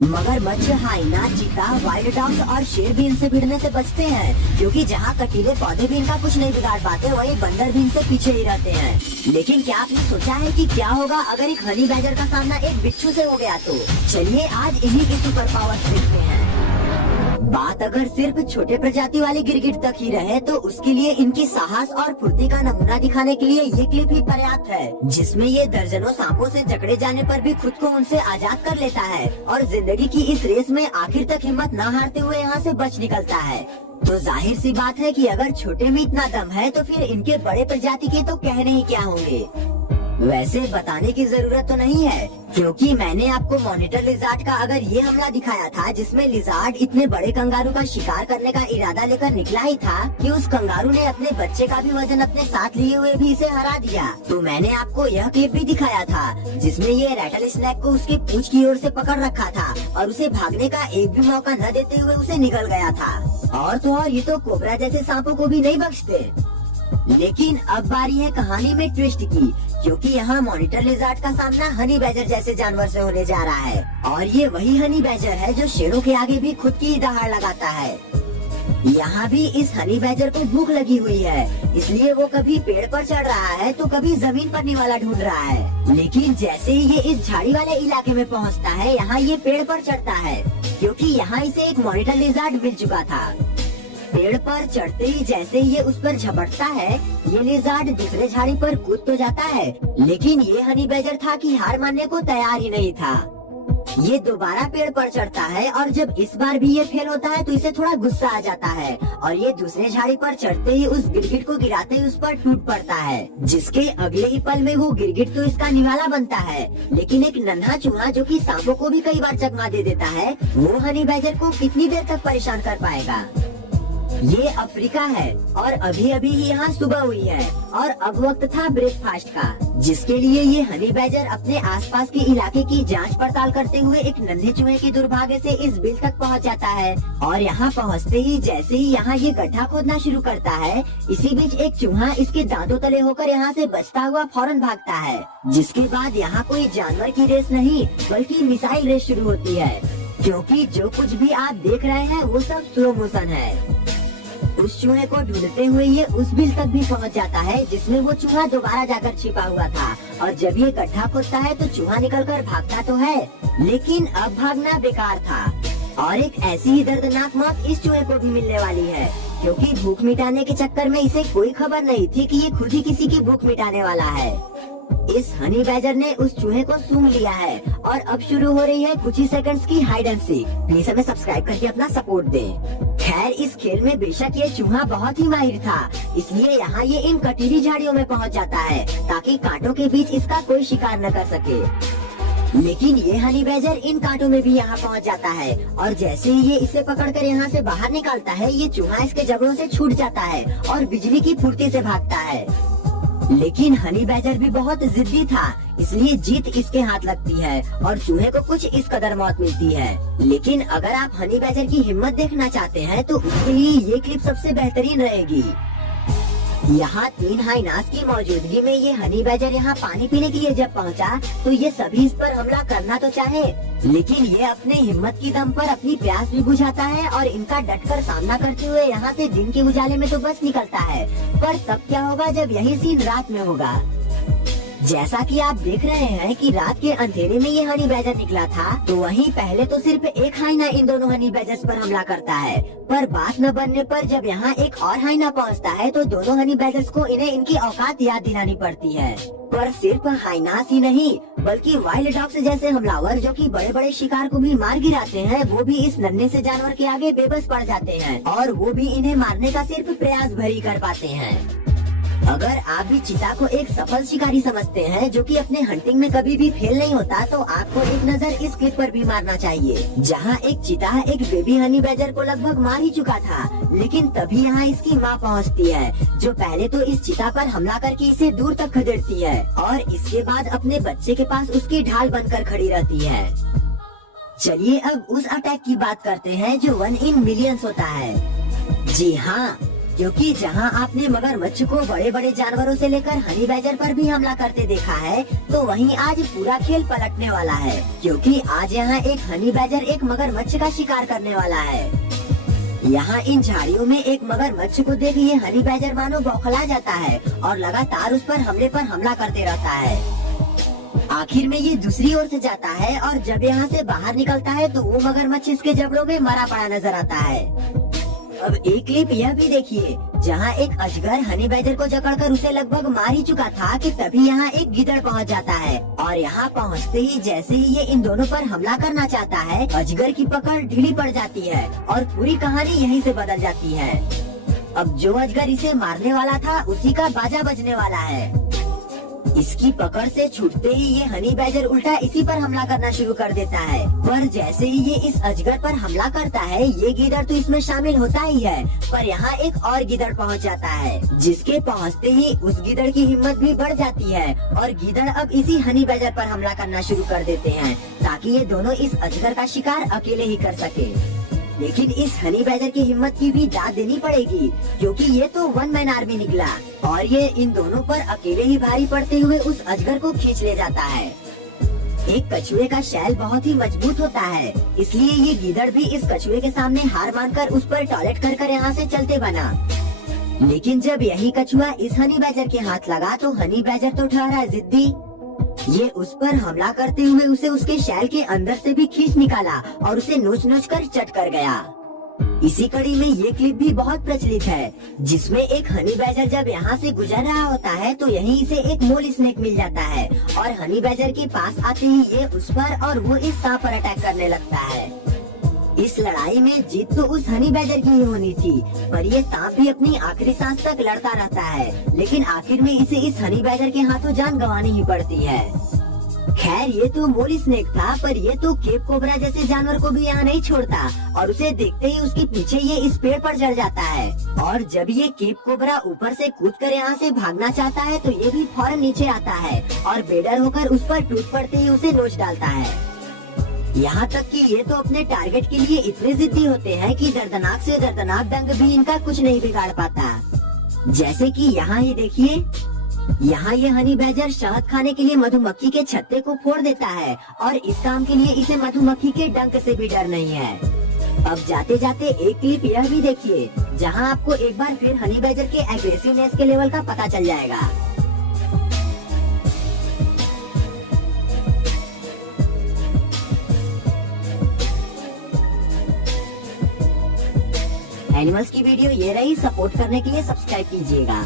मगरमच्छ, हाइना, चीता, wild dogs और शेर भी इनसे भिड़ने से बचते हैं, क्योंकि जहाँ कटीले पौधे भी इनका कुछ नहीं बिगाड़ पाते, वहीं बंदर भी इनसे पीछे ही रहते हैं। लेकिन क्या आपने सोचा है कि क्या होगा अगर एक हनी बैजर का सामना एक बिच्छू से हो गया तो? चलिए आज इन्हीं की सुपर पावर्स देखते हैं। बात अगर सिर्फ छोटे प्रजाति वाले गिरगिट तक ही रहे तो उसके लिए इनकी साहस और फुर्ती का नमूना दिखाने के लिए ये क्लिप ही पर्याप्त है, जिसमें ये दर्जनों सांपों से जकड़े जाने पर भी खुद को उनसे आजाद कर लेता है और जिंदगी की इस रेस में आखिर तक हिम्मत न हारते हुए यहाँ से बच निकलता है। तो जाहिर सी बात है कि अगर छोटे में इतना दम है तो फिर इनके बड़े प्रजाति के तो कहने ही क्या होंगे। वैसे बताने की जरूरत तो नहीं है, क्योंकि मैंने आपको मॉनिटर लिजार्ड का अगर ये हमला दिखाया था जिसमें लिजार्ड इतने बड़े कंगारू का शिकार करने का इरादा लेकर निकला ही था कि उस कंगारू ने अपने बच्चे का भी वजन अपने साथ लिए हुए भी इसे हरा दिया। तो मैंने आपको यह क्लिप भी दिखाया था जिसमें ये रैटल स्नैक को उसके पूंछ की ओर से पकड़ रखा था और उसे भागने का एक भी मौका न देते हुए उसे निकल गया था। और तो और ये तो कोबरा जैसे सांपों को भी नहीं बख्शते। लेकिन अब बारी है कहानी में ट्विस्ट की, क्योंकि यहाँ मॉनिटर लिजार्ड का सामना हनी बैजर जैसे जानवर से होने जा रहा है। और ये वही हनी बैजर है जो शेरों के आगे भी खुद की दहाड़ लगाता है। यहाँ भी इस हनी बैजर को भूख लगी हुई है, इसलिए वो कभी पेड़ पर चढ़ रहा है तो कभी जमीन पर निवाला ढूंढ रहा है। लेकिन जैसे ही ये इस झाड़ी वाले इलाके में पहुँचता है, यहाँ ये पेड़ पर चढ़ता है, क्योंकि यहाँ इसे एक मॉनिटर लिजार्ड मिल चुका था। पेड़ पर चढ़ते ही जैसे ही ये उस पर झपटता है, ये लिजार्ड दूसरे झाड़ी पर कूद तो जाता है, लेकिन ये हनी बैजर था कि हार मानने को तैयार ही नहीं था। ये दोबारा पेड़ पर चढ़ता है और जब इस बार भी ये फेल होता है तो इसे थोड़ा गुस्सा आ जाता है और ये दूसरे झाड़ी पर चढ़ते ही उस गिरगिट को गिराते ही उस पर टूट पड़ता है, जिसके अगले ही पल में वो गिरगिट तो इसका निवाला बनता है। लेकिन एक नन्हा चूहा जो कि सांपों को भी कई बार चकमा दे देता है, वो हनी बैजर को कितनी देर तक परेशान कर पाएगा। ये अफ्रीका है और अभी अभी ही यहाँ सुबह हुई है और अब वक्त था ब्रेकफास्ट का, जिसके लिए ये हनी बैजर अपने आसपास के इलाके की जांच पड़ताल करते हुए एक नन्हे चूहे के दुर्भाग्य से इस बिल तक पहुँच जाता है। और यहाँ पहुँचते ही जैसे ही यहाँ ये गड्ढा खोदना शुरू करता है, इसी बीच एक चूहा इसके दांतों तले होकर यहाँ से बचता हुआ फौरन भागता है, जिसके बाद यहाँ कोई जानवर की रेस नहीं बल्कि मिसाइल रेस शुरू होती है, क्योंकि जो कुछ भी आप देख रहे हैं वो सब स्लो मोशन है। उस चूहे को ढूंढते हुए ये उस बिल तक भी पहुंच जाता है जिसमें वो चूहा दोबारा जाकर छिपा हुआ था। और जब ये गड्ढा खोदता है तो चूहा निकलकर भागता तो है, लेकिन अब भागना बेकार था और एक ऐसी ही दर्दनाक मौत इस चूहे को भी मिलने वाली है, क्योंकि भूख मिटाने के चक्कर में इसे कोई खबर नहीं थी कि ये खुद ही किसी की भूख मिटाने वाला है। इस हनी बैजर ने उस चूहे को सूंघ लिया है और अब शुरू हो रही है कुछ ही सेकंड्स की हाइड एंड सीक। प्लीज हमें सब्सक्राइब करके अपना सपोर्ट दें। खैर इस खेल में बेशक ये चूहा बहुत ही माहिर था, इसलिए यहाँ ये इन कटीली झाड़ियों में पहुँच जाता है ताकि कांटों के बीच इसका कोई शिकार न कर सके। लेकिन ये हनी बैजर इन कांटों में भी यहाँ पहुँच जाता है और जैसे ही ये इसे पकड़कर यहाँ से बाहर निकालता है, ये चूहा इसके जबड़ों से छूट जाता है और बिजली की फुर्ती से भागता है। लेकिन हनी बैजर भी बहुत जिद्दी था, इसलिए जीत इसके हाथ लगती है और चूहे को कुछ इस कदर मौत मिलती है। लेकिन अगर आप हनी बैजर की हिम्मत देखना चाहते हैं तो उसके लिए ये क्लिप सबसे बेहतरीन रहेगी। यहाँ 3 हाइनास की मौजूदगी में ये हनी बैजर यहाँ पानी पीने के लिए जब पहुँचा तो ये सभी इस पर हमला करना तो चाहे, लेकिन ये अपने हिम्मत की दम पर अपनी प्यास भी बुझाता है और इनका डटकर सामना करते हुए यहाँ से दिन के उजाले में तो बच निकलता है। पर तब क्या होगा जब यही सीन रात में होगा। जैसा कि आप देख रहे हैं कि रात के अंधेरे में ये हनी बैजर निकला था, तो वहीं पहले तो सिर्फ एक हाइना इन दोनों हनी बैजर्स पर हमला करता है, पर बात न बनने पर जब यहाँ एक और हाइना पहुँचता है तो दोनों हनी बैजर्स को इन्हें इनकी औकात याद दिलानी पड़ती है। पर सिर्फ हाइनास ही नहीं बल्कि वाइल्ड डॉग्स जैसे हमलावर जो कि बड़े बड़े शिकार को भी मार गिराते हैं, वो भी इस नन्हे से जानवर के आगे बेबस पड़ जाते हैं और वो भी इन्हें मारने का सिर्फ प्रयास भर कर पाते हैं। अगर आप भी चीता को एक सफल शिकारी समझते हैं जो कि अपने हंटिंग में कभी भी फेल नहीं होता, तो आपको एक नजर इस क्लिप पर भी मारना चाहिए, जहां एक चीता एक बेबी हनी बैजर को लगभग मार ही चुका था, लेकिन तभी यहाँ इसकी माँ पहुँचती है जो पहले तो इस चीता पर हमला करके इसे दूर तक खदेड़ती है और इसके बाद अपने बच्चे के पास उसकी ढाल बनकर खड़ी रहती है। चलिए अब उस अटैक की बात करते हैं जो 1 in millions होता है। जी हाँ, क्योंकि जहां आपने मगरमच्छ को बड़े बड़े जानवरों से लेकर हनी बैजर पर भी हमला करते देखा है, तो वहीं आज पूरा खेल पलटने वाला है, क्योंकि आज यहाँ एक हनी बैजर एक मगरमच्छ का शिकार करने वाला है। यहाँ इन झाड़ियों में एक मगरमच्छ को देख ये हनी बैजर मानो बौखला जाता है और लगातार उस पर हमला करते रहता है। आखिर में ये दूसरी ओर से जाता है और जब यहाँ से बाहर निकलता है तो वो मगरमच्छ इसके जबड़ों में मरा पड़ा नजर आता है। अब एक क्लिप यह भी देखिए जहाँ एक अजगर हनी बैजर को जकड़कर उसे लगभग मार ही चुका था कि तभी यहाँ एक गिद्दड़ पहुँच जाता है और यहाँ पहुँचते ही जैसे ही ये इन दोनों पर हमला करना चाहता है, अजगर की पकड़ ढीली पड़ जाती है और पूरी कहानी यहीं से बदल जाती है। अब जो अजगर इसे मारने वाला था उसी का बाजा बजने वाला है। इसकी पकड़ से छूटते ही ये हनी बैजर उल्टा इसी पर हमला करना शुरू कर देता है। पर जैसे ही ये इस अजगर पर हमला करता है, ये गिद्दड़ तो इसमें शामिल होता ही है, पर यहाँ एक और गिद्दड़ पहुँच जाता है, जिसके पहुँचते ही उस गिद्दड़ की हिम्मत भी बढ़ जाती है और गिद्दड़ अब इसी हनी बैजर पर हमला करना शुरू कर देते हैं ताकि ये दोनों इस अजगर का शिकार अकेले ही कर सके। लेकिन इस हनी बैजर की हिम्मत की भी दाद देनी पड़ेगी, क्योंकि ये तो वन मैन आर्मी निकला और ये इन दोनों पर अकेले ही भारी पड़ते हुए उस अजगर को खींच ले जाता है। एक कछुए का शैल बहुत ही मजबूत होता है, इसलिए ये गिद्दड़ भी इस कछुए के सामने हार मानकर उस पर टॉयलेट कर यहाँ से चलते बना। लेकिन जब यही कछुआ इस हनी बैजर के हाथ लगा तो हनी बैजर तो ठहरा जिद्दी। ये उस पर हमला करते हुए उसे उसके शैल के अंदर से भी खींच निकाला और उसे नोच नोच कर चट कर गया। इसी कड़ी में ये क्लिप भी बहुत प्रचलित है, जिसमें एक हनी बैजर जब यहाँ से गुजर रहा होता है तो यहीं से एक मोल स्नेक मिल जाता है और हनी बैजर के पास आते ही ये उस पर और वो इस सांप पर अटैक करने लगता है। इस लड़ाई में जीत तो उस हनी बैजर की ही होनी थी, पर ये सांप भी अपनी आखिरी सांस तक लड़ता रहता है, लेकिन आखिर में इसे इस हनी बैजर के हाथों जान गंवानी ही पड़ती है। खैर ये तो मोल स्नेक था, पर ये तो केप कोबरा जैसे जानवर को भी यहाँ नहीं छोड़ता और उसे देखते ही उसके पीछे ये इस पेड़ पर चढ़ जाता है और जब ये केप कोबरा ऊपर से कूदकर यहाँ से भागना चाहता है तो ये भी फौरन नीचे आता है और बेडर होकर उस पर टूट पड़ते ही उसे नोच डालता है। यहाँ तक कि ये तो अपने टारगेट के लिए इतने जिद्दी होते हैं कि दर्दनाक से दर्दनाक दंग भी इनका कुछ नहीं बिगाड़ पाता। जैसे कि यहाँ ही देखिए, यहाँ ये हनी बैजर शहद खाने के लिए मधुमक्खी के छत्ते को फोड़ देता है और इस काम के लिए इसे मधुमक्खी के डंक से भी डर नहीं है। अब जाते जाते एक क्लिप यह भी देखिए जहाँ आपको एक बार फिर हनी बैजर के एग्रेसिवनेस के लेवल का पता चल जाएगा। एनिमल्स की वीडियो ये रही, सपोर्ट करने के लिए सब्सक्राइब कीजिएगा।